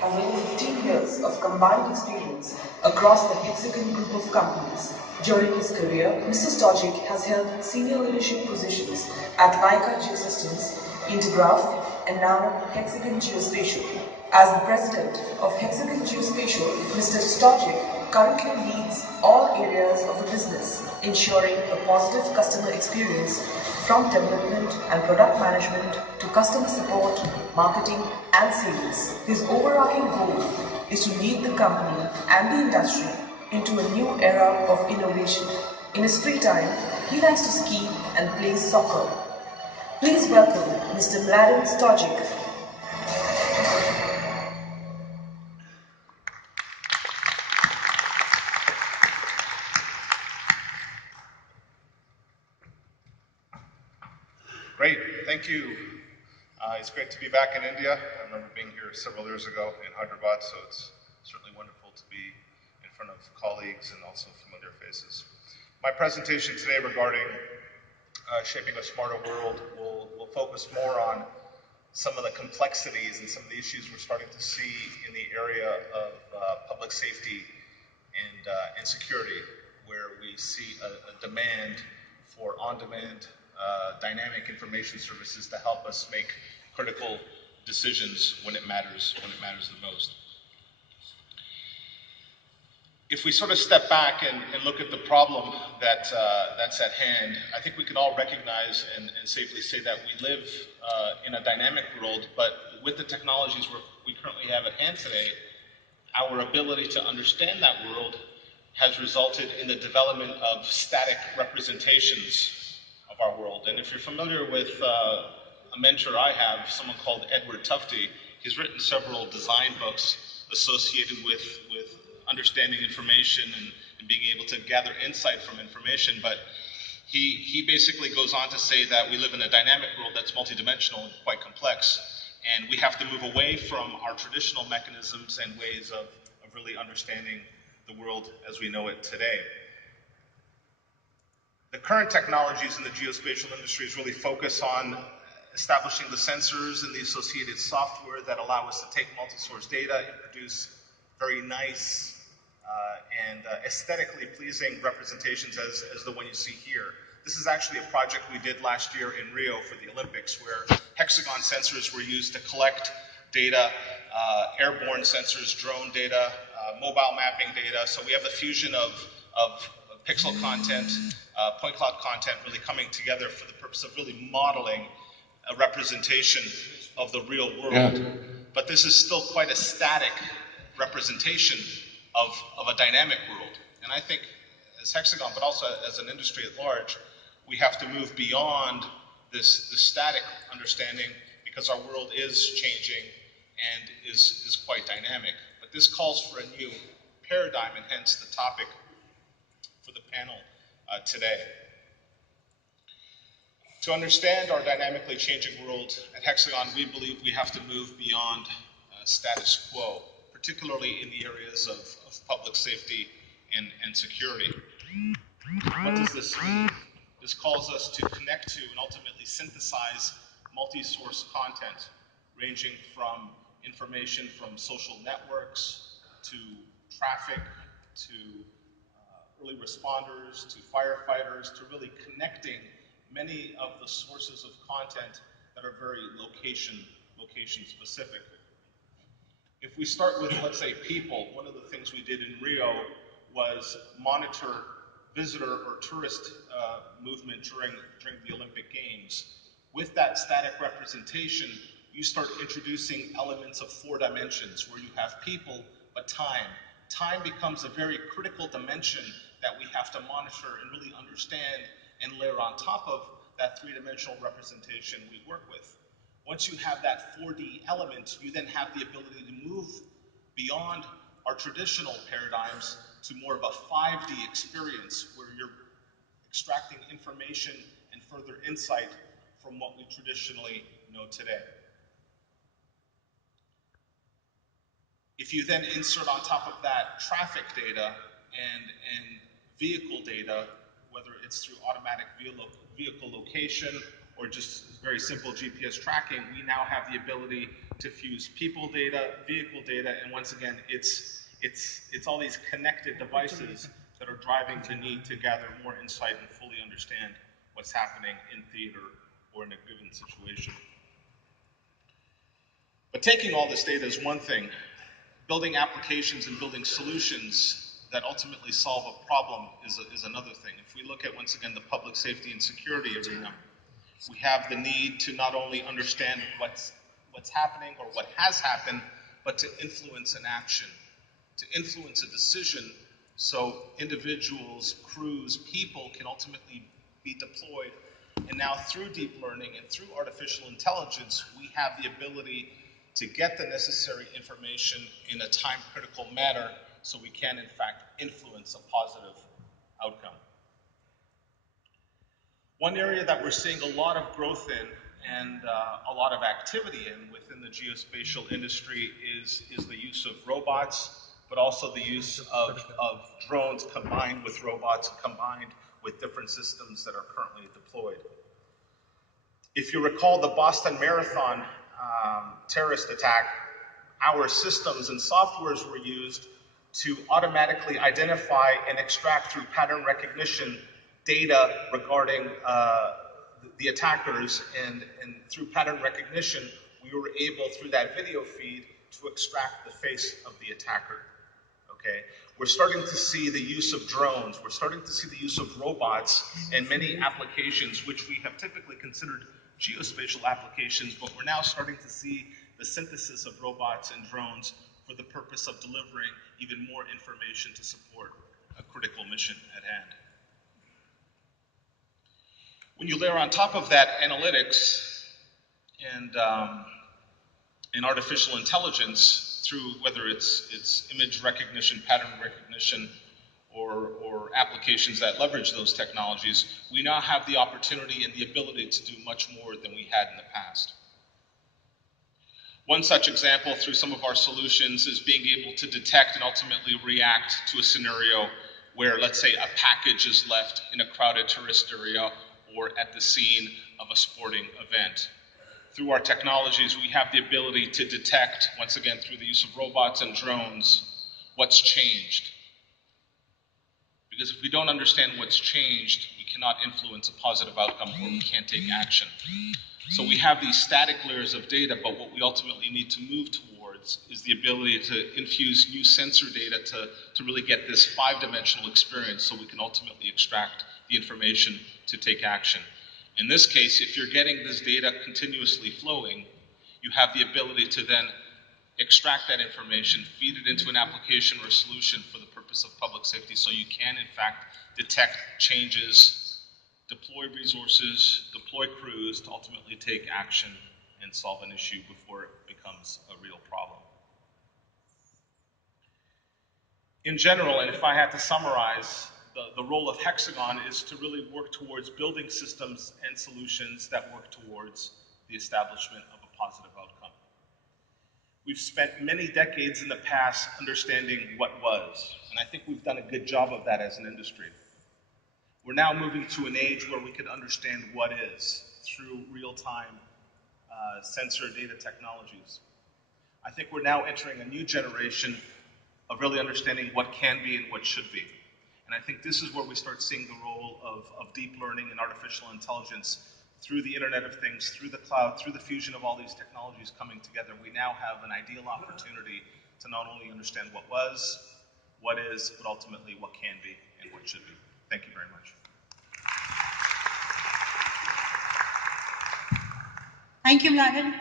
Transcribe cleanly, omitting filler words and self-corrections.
has over 15 years of combined experience across the Hexagon group of companies. During his career, Mr. Stojic has held senior leadership positions at Leica Geosystems, Intergraph, and now Hexagon Geospatial. As the president of Hexagon Geospatial, Mr. Stojic currently leads all areas of a business, ensuring a positive customer experience from development and product management to customer support, marketing, and sales. His overarching goal is to lead the company and the industry into a new era of innovation. In his free time, he likes to ski and play soccer. Please welcome Mr. Mladen Stojic. Great, thank you. It's great to be back in India. I remember being here several years ago in Hyderabad, so it's certainly wonderful to be in front of colleagues and also familiar faces. My presentation today regarding shaping a smarter world will focus more on some of the complexities and some of the issues we're starting to see in the area of public safety and security, where we see a demand for on-demand dynamic information services to help us make critical decisions when it matters the most. If we sort of step back and look at the problem that's at hand, I think we can all recognize and safely say that we live in a dynamic world, but with the technologies we currently have at hand today, our ability to understand that world has resulted in the development of static representations of our world. And if you're familiar with a mentor I have, someone called Edward Tufte, he's written several design books associated with understanding information and being able to gather insight from information, but he basically goes on to say that we live in a dynamic world that's multidimensional and quite complex, and we have to move away from our traditional mechanisms and ways of really understanding the world as we know it today. The current technologies in the geospatial industries really focus on establishing the sensors and the associated software that allow us to take multi-source data and produce very nice and aesthetically pleasing representations as the one you see here. This is actually a project we did last year in Rio for the Olympics, where Hexagon sensors were used to collect data, airborne sensors, drone data, mobile mapping data. So we have the fusion of pixel content, point cloud content really coming together for the purpose of really modeling a representation of the real world. Yeah. But this is still quite a static representation of a dynamic world. And I think as Hexagon, but also as an industry at large, we have to move beyond this static understanding, because our world is changing and is quite dynamic. But this calls for a new paradigm, and hence the topic for the panel today. To understand our dynamically changing world at Hexagon, we believe we have to move beyond status quo, particularly in the areas of public safety and security. What does this mean? This calls us to connect to and ultimately synthesize multi-source content, ranging from information from social networks to traffic to early responders to firefighters, to really connecting many of the sources of content that are very location specific. If we start with, let's say, people, one of the things we did in Rio was monitor visitor or tourist movement during the Olympic Games. With that static representation, you start introducing elements of 4 dimensions, where you have people, but time. Time becomes a very critical dimension that we have to monitor and really understand and layer on top of that 3-dimensional representation we work with. Once you have that 4D element, you then have the ability to move beyond our traditional paradigms to more of a 5D experience, where you're extracting information and further insight from what we traditionally know today. If you then insert on top of that traffic data and vehicle data, whether it's through automatic vehicle location or just very simple GPS tracking, we now have the ability to fuse people data, vehicle data, and once again, it's all these connected devices that are driving the need to gather more insight and fully understand what's happening in theater or in a given situation. But taking all this data is one thing. Building applications and building solutions that ultimately solve a problem is another thing. If we look at, once again, the public safety and security arena, we have the need to not only understand what's happening or what has happened, but to influence an action, to influence a decision, so individuals, crews, people can ultimately be deployed. And now through deep learning and through artificial intelligence, we have the ability to get the necessary information in a time-critical manner so we can, in fact, influence a positive outcome. One area that we're seeing a lot of growth in and a lot of activity in within the geospatial industry is the use of robots, but also the use of drones combined with robots and combined with different systems that are currently deployed. If you recall the Boston Marathon terrorist attack, our systems and softwares were used to automatically identify and extract through pattern recognition data regarding the attackers, and through pattern recognition, we were able, through that video feed, to extract the face of the attacker. Okay? We're starting to see the use of drones. We're starting to see the use of robots in many applications, which we have typically considered geospatial applications, but we're now starting to see the synthesis of robots and drones for the purpose of delivering even more information to support a critical mission at hand. When you layer on top of that analytics and artificial intelligence through whether it's image recognition, pattern recognition, or applications that leverage those technologies, we now have the opportunity and the ability to do much more than we had in the past. One such example through some of our solutions is being able to detect and ultimately react to a scenario where, let's say, a package is left in a crowded tourist area or at the scene of a sporting event. Through our technologies, we have the ability to detect, once again through the use of robots and drones, what's changed. Because if we don't understand what's changed, we cannot influence a positive outcome or we can't take action. So we have these static layers of data, but what we ultimately need to move towards is the ability to infuse new sensor data to really get this five-dimensional experience so we can ultimately extract the information to take action. In this case, if you're getting this data continuously flowing, you have the ability to then extract that information, feed it into an application or a solution for the purpose of public safety so you can, in fact, detect changes, deploy resources, deploy crews to ultimately take action and solve an issue before it becomes a real problem. In general, and if I had to summarize, the role of Hexagon is to really work towards building systems and solutions that work towards the establishment of a positive outcome. We've spent many decades in the past understanding what was, and I think we've done a good job of that as an industry. We're now moving to an age where we can understand what is through real-time sensor data technologies. I think we're now entering a new generation of really understanding what can be and what should be. And I think this is where we start seeing the role of deep learning and artificial intelligence through the Internet of Things, through the cloud, through the fusion of all these technologies coming together. We now have an ideal opportunity to not only understand what was, what is, but ultimately what can be and what should be. Thank you very much. Thank you, Mladen.